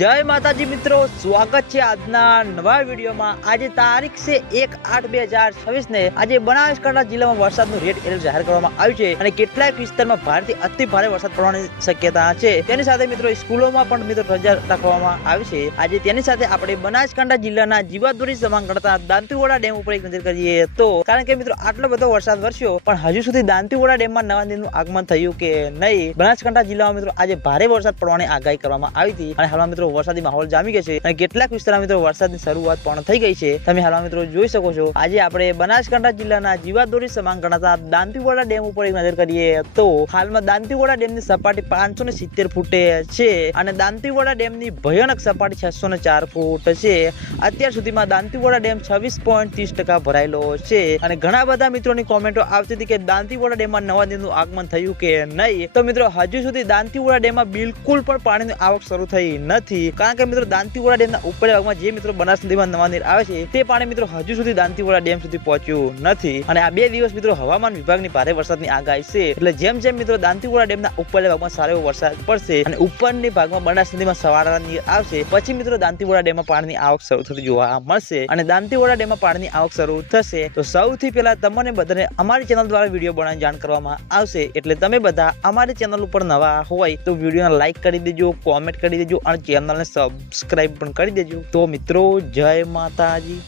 जय माताजी मित्रों, स्वागत है આજના નવા વિડીયોમાં। આજે તારીખ છે 1/8/2026 ને આજે બનાસકાંઠા જિલ્લામાં વરસાદનું રેડ એલર્ટ જાહેર કરવામાં આવ્યું છે અને કેટલાક વિસ્તારમાં ભારેથી અતિ ભારે વરસાદ પડવાની શક્યતા છે। તેની સાથે મિત્રો સ્કૂલોમાં પણ મિત્રો રજા રાખવામાં આવી છે। આજે તેની સાથે આપણે બનાસકાંઠા જિલ્લાના જીવાદોરી સમાન ગણતા દાંતીવાડા ડેમ ઉપર એક નજર કરીએ તો કારણ કે મિત્રો આટલો બધો વરસાદ વરસ્યો પણ હજુ સુધી દાંતીવાડા ડેમમાં નવા નીરનું આગમન થયું કે નહીં। બનાસકાંઠા જિલ્લામાં મિત્રો આજે ભારે વરસાદ પડવાની આગાહી કરવામાં આવી હતી અને હાલમાં મિત્રો વરસાદી માહોલ જામી ગયો છે અને કેટલાક વિસ્તારમાં મિત્રો વરસાદની શરૂઆત પણ થઈ ગઈ છે। તમે હાલમાં મિત્રો જોઈ શકો છો। આજે આપણે બનાસકાંઠા જિલ્લાના જીવાદોરી સમાન ગણાતા દાંતીવાડા ડેમ ઉપર એક નજર કરીએ તો હાલમાં દાંતીવાડા ડેમની સપાટી 570 ફૂટે છે અને દાંતીવાડા ડેમની ભયાનક સપાટી 604 ફૂટ છે। અત્યાર સુધીમાં દાંતીવાડા ડેમ 26.30% ભરાયેલો છે અને ઘણા બધા મિત્રોની કોમેન્ટો આવતી હતી કે દાંતીવાડા ડેમમાં નવા નીરનું આગમન થયું કે નહીં। તો મિત્રો હજુ સુધી દાંતીવાડા ડેમમાં બિલકુલ પણ પાણીની આવક શરૂ થઈ નથી કારણ કે મિત્રો દાંતીવાડા ડેમના ઉપરના ભાગમાં જે મિત્રો બનાસ નદીમાં નવા નીર આવે છે તે પાણી મિત્રો હજુ સુધી દાંતીવાડા ડેમ સુધી પહોંચ્યું નથી અને આ 2 દિવસ મિત્રો હવામાન વિભાગની ભારે વરસાદની આગાહી છે। એટલે જેમ જેમ મિત્રો દાંતીવાડા ડેમના ઉપરના ભાગમાં સારો એવો વરસાદ પડશે અને ઉપરની ભાગમાં બનાસ નદીમાં સવારના નીર આવશે પછી મિત્રો દાંતીવાડા ડેમમાં પાણીની આવક શરૂ થતી જોવા મળશે અને દાંતીવાડા ડેમમાં પાણીની આવક શરૂ થશે તો સૌથી પહેલા તમને બધાને અમારી ચેનલ દ્વારા વિડીયો બનાવીને જાણ કરવામાં આવશે। એટલે તમે બધા અમારી ચેનલ ઉપર નવા હોય તો વિડીયોને લાઈક કરી દેજો, કોમેન્ટ કરી દેજો અને ચેનલને સબસ્ક્રાઇબ પણ કરી દેજો। તો મિત્રો જય માતાજી।